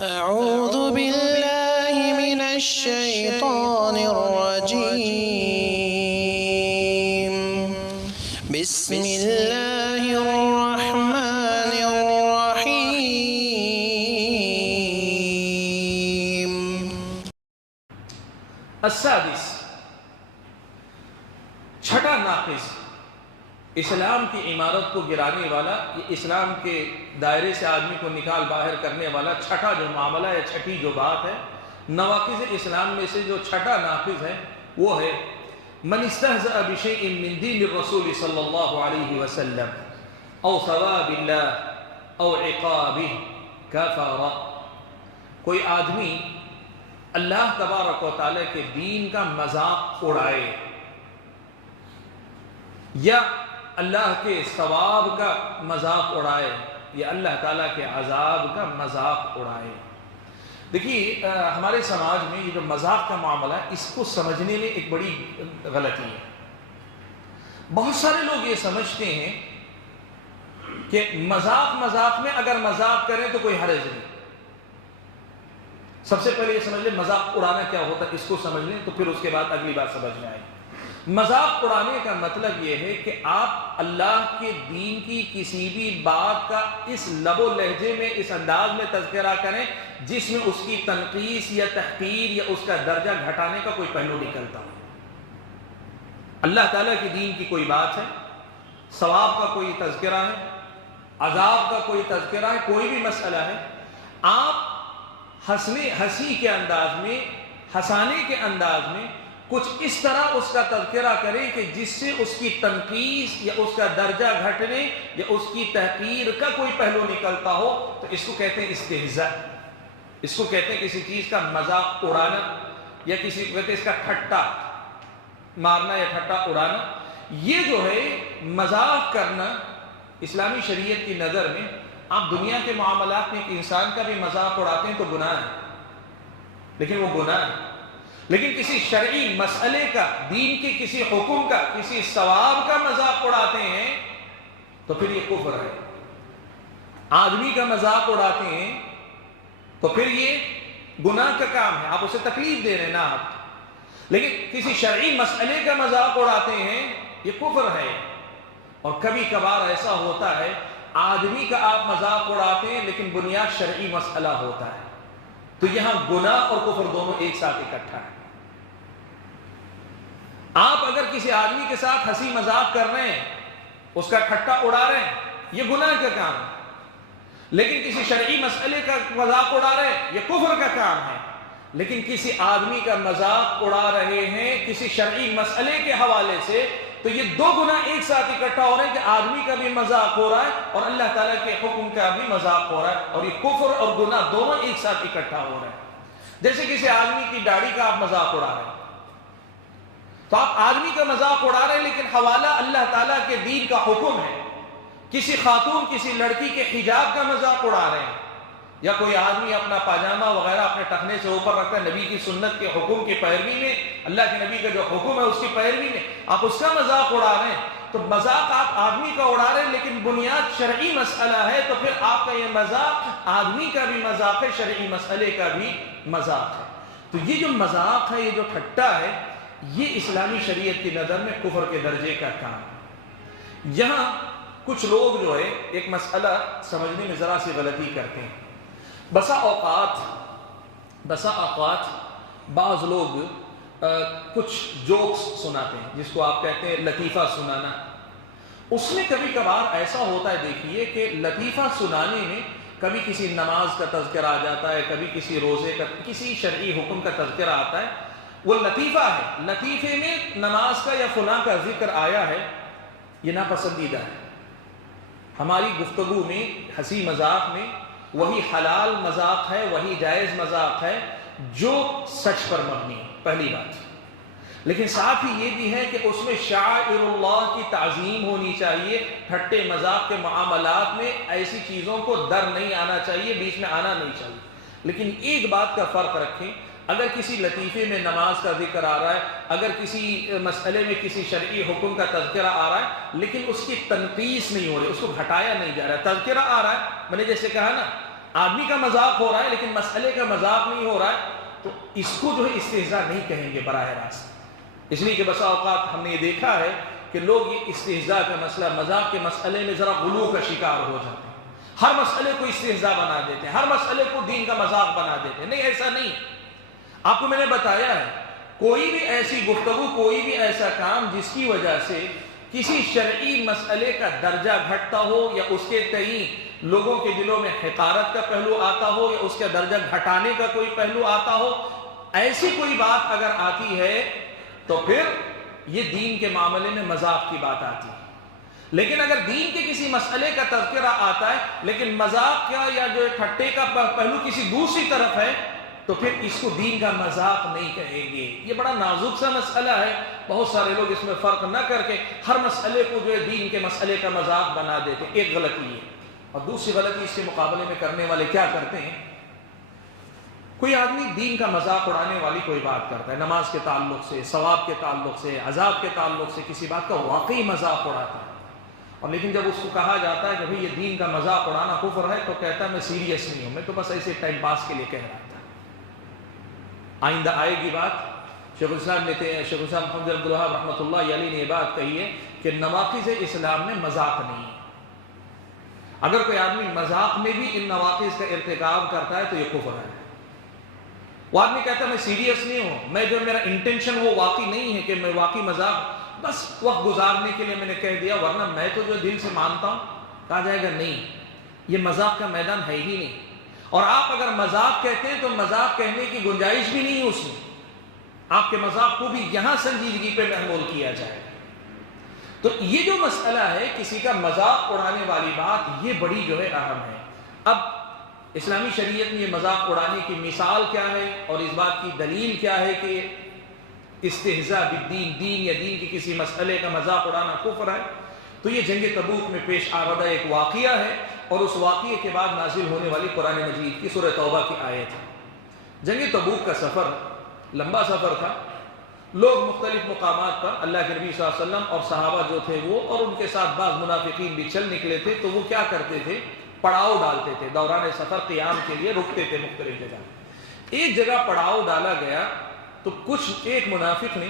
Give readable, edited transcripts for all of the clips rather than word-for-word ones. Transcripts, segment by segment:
أعوذ بالله من الشيطان الرجيم بسم الله الرحمن الرحيم السادس، چھٹا ناقص، اسلام کی عمارت کو گرانے والا، اسلام کے دائرے سے آدمی کو نکال باہر کرنے والا چھٹا جو معاملہ ہے، چھٹی جو بات ہے نواقض اسلام میں سے جو چھٹا ناقص ہے وہ ہے من استہزأ بشیء من دین الرسول صلی اللہ علیہ وسلم او ثواب اللہ او عقابہ کفر۔ کوئی آدمی اللہ تبارک و تعالیٰ کے دین کا مذاق اڑائے یا اللہ کے ثواب کا مذاق اڑائے یا اللہ تعالیٰ کے عذاب کا مذاق اڑائے۔ دیکھیے ہمارے سماج میں یہ جو مذاق کا معاملہ ہے اس کو سمجھنے میں ایک بڑی غلطی ہے۔ بہت سارے لوگ یہ سمجھتے ہیں کہ مذاق میں اگر مذاق کریں تو کوئی حرج نہیں۔ سب سے پہلے یہ سمجھ لیں مذاق اڑانا کیا ہوتا ہے، اس کو سمجھ لیں تو پھر اس کے بعد اگلی بات سمجھ میں آئے گی۔ مذاق اڑانے کا مطلب یہ ہے کہ آپ اللہ کے دین کی کسی بھی بات کا اس لب و لہجے میں، اس انداز میں تذکرہ کریں جس میں اس کی تنقیص یا تحقیر یا اس کا درجہ گھٹانے کا کوئی پہلو نکلتا ہو۔ اللہ تعالیٰ کے دین کی کوئی بات ہے، ثواب کا کوئی تذکرہ ہے، عذاب کا کوئی تذکرہ ہے، کوئی بھی مسئلہ ہے، آپ ہنسی کے انداز میں، ہنسانے کے انداز میں کچھ اس طرح اس کا تذکرہ کریں کہ جس سے اس کی تنقیص یا اس کا درجہ گھٹنے یا اس کی تحقیر کا کوئی پہلو نکلتا ہو تو اس کو کہتے ہیں استہزاء، اس کو کہتے ہیں کسی چیز کا مذاق اڑانا یا کسی کو کہتے ہیں اس کا ٹھٹا مارنا یا ٹھٹا اڑانا۔ یہ جو ہے مذاق کرنا اسلامی شریعت کی نظر میں، آپ دنیا کے معاملات میں ایک انسان کا بھی مذاق اڑاتے ہیں تو گناہ ہے، لیکن وہ گناہ ہے۔ لیکن کسی شرعی مسئلے کا، دین کے کسی حکم کا، کسی ثواب کا مذاق اڑاتے ہیں تو پھر یہ کفر ہے۔ آدمی کا مذاق اڑاتے ہیں تو پھر یہ گناہ کا کام ہے، آپ اسے تکلیف دے رہے ہیں نا آپ۔ لیکن کسی شرعی مسئلے کا مذاق اڑاتے ہیں یہ کفر ہے۔ اور کبھی کبھار ایسا ہوتا ہے آدمی کا آپ مذاق اڑاتے ہیں لیکن بنیاد شرعی مسئلہ ہوتا ہے، تو یہاں گناہ اور کفر دونوں ایک ساتھ اکٹھا ہے۔ آپ اگر کسی آدمی کے ساتھ ہنسی مذاق کر رہے ہیں، اس کا ٹھٹا اڑا رہے ہیں، یہ گناہ کا کام ہے، لیکن کسی شرعی مسئلے کا مذاق اڑا رہے ہیں یہ کفر کا کام ہے۔ لیکن کسی آدمی کا مذاق اڑا رہے ہیں کسی شرعی مسئلے کے حوالے سے تو یہ دو گناہ ایک ساتھ اکٹھا ہو رہے ہیں کہ آدمی کا بھی مذاق ہو رہا ہے اور اللہ تعالیٰ کے حکم کا بھی مذاق ہو رہا ہے، اور یہ کفر اور گناہ دونوں ایک ساتھ اکٹھا ہو رہے ہیں۔ جیسے کسی آدمی کی داڑھی کا آپ مذاق اڑا رہے ہیں تو آپ آدمی کا مذاق اڑا رہے ہیں لیکن حوالہ اللہ تعالیٰ کے دین کا حکم ہے۔ کسی خاتون، کسی لڑکی کے حجاب کا مذاق اڑا رہے ہیں، یا کوئی آدمی اپنا پاجامہ وغیرہ اپنے ٹخنے سے اوپر رکھتا ہے، نبی کی سنت کے حکم کی پیروی میں، اللہ کے نبی کا جو حکم ہے اس کی پیروی میں آپ اس کا مذاق اڑا رہے ہیں، تو مذاق آپ آدمی کا اڑا رہے ہیں لیکن بنیاد شرعی مسئلہ ہے، تو پھر آپ کا یہ مذاق آدمی کا بھی مذاق ہے، شرعی مسئلے کا بھی مذاق ہے۔ تو یہ جو مذاق ہے، یہ جو ٹھٹا ہے، یہ اسلامی شریعت کی نظر میں کفر کے درجے کا کام ہے۔ یہاں کچھ لوگ جو ہے ایک مسئلہ سمجھنے میں ذرا سی غلطی کرتے ہیں۔ بسا اوقات بعض لوگ کچھ جوکس سناتے ہیں جس کو آپ کہتے ہیں لطیفہ سنانا۔ اس میں کبھی کبھار ایسا ہوتا ہے دیکھیے کہ لطیفہ سنانے میں کبھی کسی نماز کا تذکرہ آ جاتا ہے، کبھی کسی روزے کا، کسی شرعی حکم کا تذکرہ آتا ہے، وہ لطیفہ ہے، لطیفے میں نماز کا یا فلاں کا ذکر آیا ہے، یہ ناپسندیدہ ہے۔ ہماری گفتگو میں، ہنسی مذاق میں وہی حلال مذاق ہے، وہی جائز مذاق ہے جو سچ پر مبنی ہے، پہلی بات۔ لیکن ساتھ ہی یہ بھی ہے کہ اس میں شعائر اللہ کی تعظیم ہونی چاہیے۔ ٹھٹے مذاق کے معاملات میں ایسی چیزوں کو در نہیں آنا چاہیے، بیچ میں آنا نہیں چاہیے۔ لیکن ایک بات کا فرق رکھیں، اگر کسی لطیفے میں نماز کا ذکر آ رہا ہے، اگر کسی مسئلے میں کسی شرعی حکم کا تذکرہ آ رہا ہے لیکن اس کی تنقیص نہیں ہو رہی، اس کو گھٹایا نہیں جا رہا ہے، تذکرہ آ رہا ہے، میں نے جیسے کہا نا آدمی کا مذاق ہو رہا ہے لیکن مسئلے کا مذاق نہیں ہو رہا ہے، تو اس کو جو ہے استہزاء نہیں کہیں گے براہ راست. اس لیے کہ بسا اوقات ہم نے یہ دیکھا ہے کہ لوگ یہ استہزاء کا مسئلہ، مذاق کے مسئلے میں ذرا غلو کا شکار ہو جاتے ہیں، ہر مسئلے کو استہزاء بنا دیتے ہیں، ہر مسئلے کو دین کا مذاق بنا دیتے ہیں. نہیں، ایسا نہیں. آپ کو میں نے بتایا ہے کوئی بھی ایسی گفتگو، کوئی بھی ایسا کام جس کی وجہ سے کسی شرعی مسئلے کا درجہ گھٹتا ہو یا اس کے تئیں لوگوں کے دلوں میں حقارت کا پہلو آتا ہو یا اس کا درجہ گھٹانے کا کوئی پہلو آتا ہو، ایسی کوئی بات اگر آتی ہے تو پھر یہ دین کے معاملے میں مذاق کی بات آتی ہے. لیکن اگر دین کے کسی مسئلے کا تذکرہ آتا ہے لیکن مذاق کا یا جو ٹھٹے کا پہلو کسی دوسری طرف ہے تو پھر اس کو دین کا مذاق نہیں کہیں گے. یہ بڑا نازک سا مسئلہ ہے. بہت سارے لوگ اس میں فرق نہ کر کے ہر مسئلے کو جو ہے دین کے مسئلے کا مذاق بنا دیتے. ایک غلطی ہے. اور دوسری غلطی اس کے مقابلے میں کرنے والے کیا کرتے ہیں، کوئی آدمی دین کا مذاق اڑانے والی کوئی بات کرتا ہے، نماز کے تعلق سے، ثواب کے تعلق سے، عذاب کے تعلق سے کسی بات کا واقعی مذاق اڑاتا ہے، اور لیکن جب اس کو کہا جاتا ہے کہ بھئی یہ دین کا مذاق اڑانا کفر ہے تو کہتا ہے میں سیریس نہیں ہوں، میں تو بس ایسے ٹائم پاس کے لیے کہہ رہا تھا. آئندہ آئے گی بات. شیخ الاسلام محمد عبد الوہاب رحمۃ اللہ علیہ نے یہ بات کہی ہے کہ نواقض اسلام میں مذاق نہیں ہے. اگر کوئی آدمی مذاق میں بھی ان نواقض کا ارتکاب کرتا ہے تو یہ کفر ہے. وہ آدمی کہتا ہے میں سیریس نہیں ہوں، میں جو میرا انٹینشن وہ واقعی نہیں ہے کہ میں واقعی مذاق بس وقت گزارنے کے لیے میں نے کہہ دیا، ورنہ میں تو جو دل سے مانتا ہوں. کہا جائے گا نہیں، یہ مذاق کا میدان ہے ہی نہیں. اور آپ اگر مذاق کہتے ہیں تو مذاق کہنے کی گنجائش بھی نہیں ہے اس میں. آپ کے مذاق کو بھی یہاں سنجیدگی پہ محمول کیا جائے. تو یہ جو مسئلہ ہے کسی کا مذاق اڑانے والی بات، یہ بڑی جو ہے اہم ہے. اب اسلامی شریعت میں یہ مذاق اڑانے کی مثال کیا ہے اور اس بات کی دلیل کیا ہے کہ استہزاء بالدین، دین یا دین کے کسی مسئلے کا مذاق اڑانا کفر ہے. تو یہ جنگ تبوک میں پیش آمدہ ایک واقعہ ہے اور اس واقعے کے بعد نازل ہونے والی قرآن مجید کی سورہ توبہ کی آیت ہے. جنگ تبوک کا سفر لمبا سفر تھا. لوگ مختلف مقامات پر اللہ کے نبی صلی اللہ علیہ وسلم اور صحابہ جو تھے وہ اور ان کے ساتھ بعض منافقین بھی چل نکلے تھے. تو وہ کیا کرتے تھے، پڑاؤ ڈالتے تھے دوران سفر، قیام کے لیے رکتے تھے مختلف جگہ. ایک جگہ پڑاؤ ڈالا گیا تو ایک منافق نے،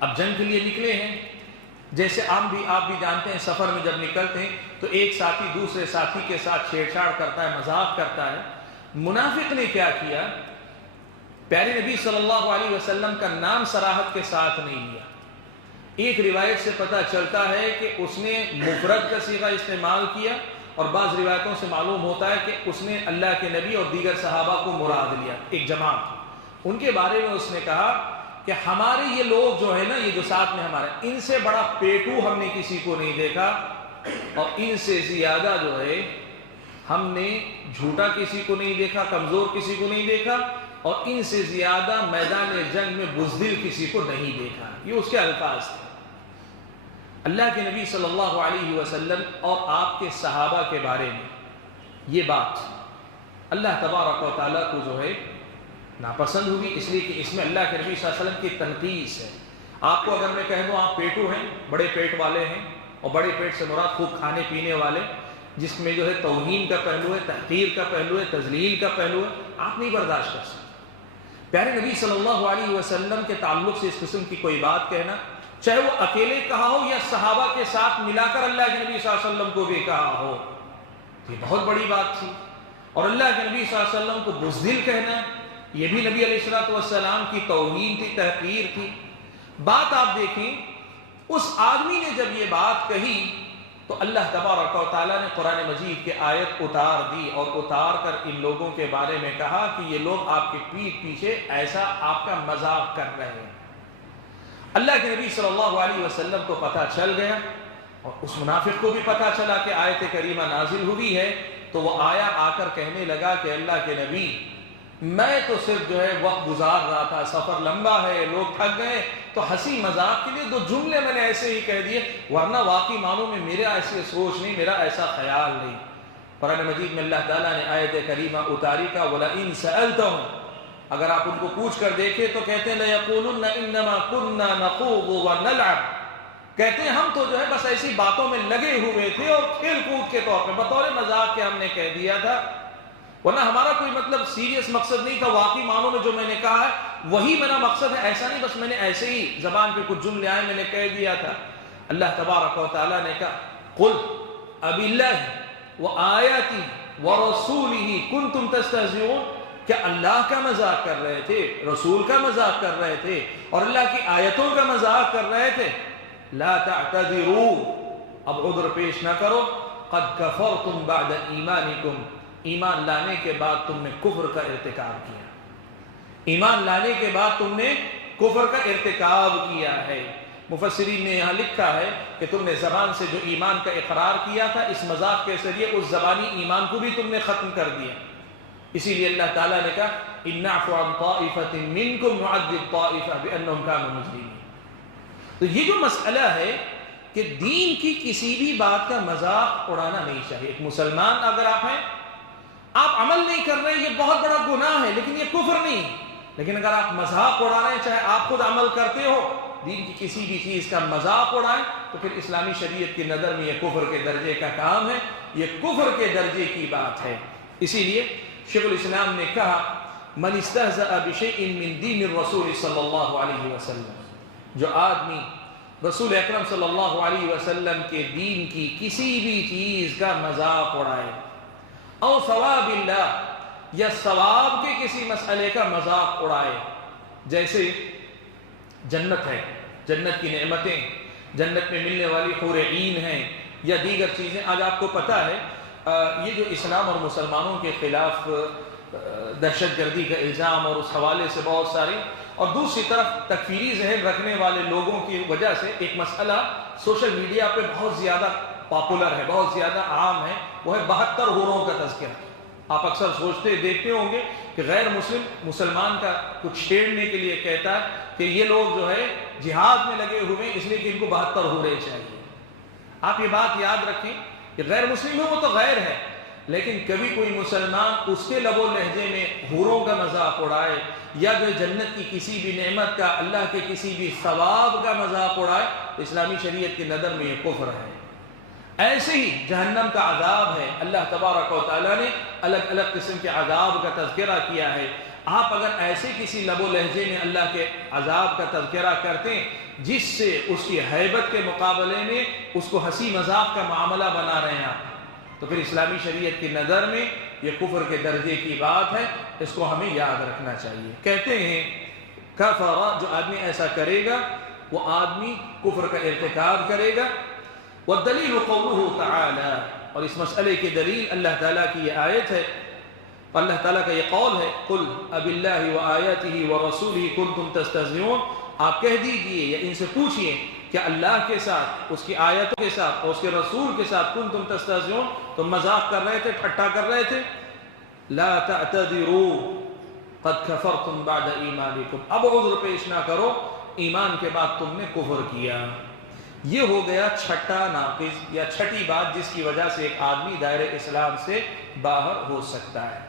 اب جنگ کے لیے نکلے ہیں، جیسے آپ بھی جانتے ہیں سفر میں جب نکلتے ہیں تو ایک ساتھی دوسرے ساتھی کے ساتھ چھیڑ چھاڑ کرتا ہے، مذاق کرتا ہے. منافق نے کیا کیا، پیارے نبی صلی اللہ علیہ وسلم کا نام صراحت کے ساتھ نہیں لیا. ایک روایت سے پتہ چلتا ہے کہ اس نے مفرد کا صیغہ استعمال کیا اور بعض روایتوں سے معلوم ہوتا ہے کہ اس نے اللہ کے نبی اور دیگر صحابہ کو مراد لیا. ایک جماعت ان کے بارے میں اس نے کہا کہ ہمارے یہ لوگ جو ہے نا، یہ جو ساتھ میں ہمارے، ان سے بڑا پیٹو ہم نے کسی کو نہیں دیکھا اور ان سے زیادہ جو ہے ہم نے جھوٹا کسی کو نہیں دیکھا، کمزور کسی کو نہیں دیکھا، اور ان سے زیادہ میدان جنگ میں بزدل کسی کو نہیں دیکھا. یہ اس کے الفاظ تھے. اللہ کے نبی صلی اللہ علیہ وسلم اور آپ کے صحابہ کے بارے میں یہ بات اللہ تبارک و تعالیٰ کو جو ہے ناپسند ہوئی، اس لیے کہ اس میں اللہ کے نبی صلی اللہ علیہ وسلم کی تنقیص ہے. آپ کو اگر میں کہہ دوں آپ پیٹو ہیں، بڑے پیٹ والے ہیں، اور بڑے پیٹ سے مراد خوب کھانے پینے والے، جس میں جو ہے توہین کا پہلو ہے، تحقیر کا پہلو ہے، تذلیل کا پہلو ہے، آپ نہیں برداشت کر سکتے. پیارے نبی صلی اللہ علیہ وسلم کے تعلق سے اس قسم کی کوئی بات کہنا، چاہے وہ اکیلے کہا ہو یا صحابہ کے ساتھ ملا کر اللہ کے نبی صلی اللہ علیہ وسلم کو بھی کہا ہو، یہ بہت بڑی بات تھی. اور اللہ کے نبی صلی اللہ علیہ وسلم کو بزدل کہنا، یہ بھی نبی علیہ الصلوۃ والسلام کی توہین تھی، تحقیر تھی. بات آپ دیکھیں، اس آدمی نے جب یہ بات کہی تو اللہ تبارک و تعالیٰ نے قرآن مجید کی آیت اتار دی اور اتار کر ان لوگوں کے بارے میں کہا کہ یہ لوگ آپ کے پیٹھ پیچھے ایسا آپ کا مذاق کر رہے ہیں. اللہ کے نبی صلی اللہ علیہ وسلم کو پتہ چل گیا اور اس منافق کو بھی پتہ چلا کہ آیت کریمہ نازل ہوئی ہے. تو وہ آیا آ کر کہنے لگا کہ اللہ کے نبی، میں تو صرف جو ہے وقت گزار رہا تھا، سفر لمبا ہے، لوگ تھک گئے، تو ہنسی مذاق کے لیے دو جملے میں نے ایسے ہی کہہ دیے، ورنہ واقعی معنوں میں میرا ایسی سوچ نہیں، میرا ایسا خیال نہیں. قرآن مجید میں اللہ تعالیٰ نے آیت کریمہ اتاری کا وَلَئِن سَأَلْتَهُمْ، اگر آپ ان کو پوچھ کر دیکھیں تو کہتے ہیں لَيَقُولُنَّ إِنَّمَا كُنَّا نَخُوضُ وَنَلْعَبُ، کہتے ہیں ہم تو جو ہے بس ایسی باتوں میں لگے ہوئے تھے اور کھیل کود کے طور پہ بطور مذاق کے ہم نے کہہ دیا تھا. ورنہ ہمارا کوئی مطلب سیریس مقصد نہیں تھا، واقعی معنوں میں جو میں نے کہا ہے وہی میرا مقصد ہے، ایسا نہیں بس میں نے ایسے ہی زبان پہ کچھ جملے آئے میں نے کہہ دیا تھا۔ اللہ تبارک و تعالیٰ نے کہا قل اباللہ وآیاتہ ورسولہ کنتم تستہزئون، کیا اللہ کا مذاق کر رہے تھے، رسول کا مذاق کر رہے تھے اور اللہ کی آیتوں کا مذاق کر رہے تھے؟ لا تعتذروا، اب عذر پیش نہ کرو، قد کفرتم بعد ایمانکم، ایمان لانے کے بعد تم نے کفر کا ارتکاب کیا، ایمان لانے کے بعد تم نے کفر کا ارتکاب کیا ہے۔ مفسرین نے یہاں لکھا ہے کہ تم نے زبان سے جو ایمان کا اقرار کیا تھا، اس مذاق کے ذریعے اس زبانی ایمان کو بھی تم نے ختم کر دیا۔ اسی لیے اللہ تعالیٰ نے کہا ان نعفو عن طائفۃ منکم نعذب طائفۃ بانہم کانوا مجرمین۔ تو یہ جو مسئلہ ہے کہ دین کی کسی بھی بات کا مذاق اڑانا نہیں چاہیے۔ ایک مسلمان اگر آپ ہیں، آپ عمل نہیں کر رہے، یہ بہت بڑا گناہ ہے لیکن یہ کفر نہیں، لیکن اگر آپ مذاق اڑا رہے ہیں، چاہے آپ خود عمل کرتے ہو، دین کی کسی بھی چیز کا مذاق اڑائیں، تو پھر اسلامی شریعت کی نظر میں یہ کفر کے درجے کا کام ہے، یہ کفر کے درجے کی بات ہے۔ اسی لیے شیخ الاسلام نے کہا من استہزأ بشیء من دین الرسول صلی اللہ علیہ وسلم، جو آدمی رسول اکرم صلی اللہ علیہ وسلم کے دین کی کسی بھی چیز کا مذاق اڑائے، او ثواب اللہ، یا ثواب کے کسی مسئلے کا مذاق اڑائے، جیسے جنت ہے، جنت کی نعمتیں، جنت میں ملنے والی حور عین ہیں یا دیگر چیزیں۔ آج آپ کو پتہ ہے یہ جو اسلام اور مسلمانوں کے خلاف دہشت گردی کا الزام اور اس حوالے سے بہت ساری، اور دوسری طرف تکفیری ذہن رکھنے والے لوگوں کی وجہ سے ایک مسئلہ سوشل میڈیا پہ بہت زیادہ پاپولر ہے، بہت زیادہ عام ہے، وہ ہے 72 حوروں کا تذکرہ۔ آپ اکثر سوچتے دیکھتے ہوں گے کہ غیر مسلم مسلمان کا کچھ چھیڑنے کے لیے کہتا ہے کہ یہ لوگ جو ہے جہاد میں لگے ہوئے ہیں اس لیے کہ ان کو 72 حوریں چاہیے۔ آپ یہ بات یاد رکھیں کہ غیر مسلم ہے وہ تو غیر ہے، لیکن کبھی کوئی مسلمان اس کے لب و لہجے میں حوروں کا مذاق اڑائے یا جو جنت کی کسی بھی نعمت کا، اللہ کے کسی بھی ثواب کا مذاق اڑائے، تو اسلامی شریعت کی نظر میں یہ کفر ہے۔ ایسے ہی جہنم کا عذاب ہے، اللہ تبارک و تعالیٰ نے الگ الگ قسم کے عذاب کا تذکرہ کیا ہے۔ آپ اگر ایسے کسی لب و لہجے میں اللہ کے عذاب کا تذکرہ کرتے ہیں جس سے اس کی ہیبت کے مقابلے میں اس کو ہنسی مذاق کا معاملہ بنا رہے ہیں آپ، تو پھر اسلامی شریعت کی نظر میں یہ کفر کے درجے کی بات ہے، اس کو ہمیں یاد رکھنا چاہیے۔ کہتے ہیں کفر، جو آدمی ایسا کرے گا وہ آدمی کفر کا ارتکاب کرے گا۔ والدلیل قولہ تعالی، اور اس مسئلے کی دلیل اللہ تعالیٰ کی یہ آیت ہے، اللہ تعالیٰ کا یہ قول ہے قل اباللہ وآیاتہ ورسولہ کنتم تستہزئون، آپ کہہ دیجئے یا ان سے پوچھئے کہ اللہ کے ساتھ، اس کی آیتوں کے ساتھ اور اس کے رسول کے ساتھ کنتم تستہزئون، تم مذاق کر رہے تھے، ٹھٹا کر رہے تھے، لا تعتذروا قد کفرتم بعد ایمانکم، اب عذر پیش نہ کرو، ایمان کے بعد تم نے کفر کیا۔ یہ ہو گیا چھٹا ناقص یا چھٹی بات جس کی وجہ سے ایک آدمی دائرہ اسلام سے باہر ہو سکتا ہے۔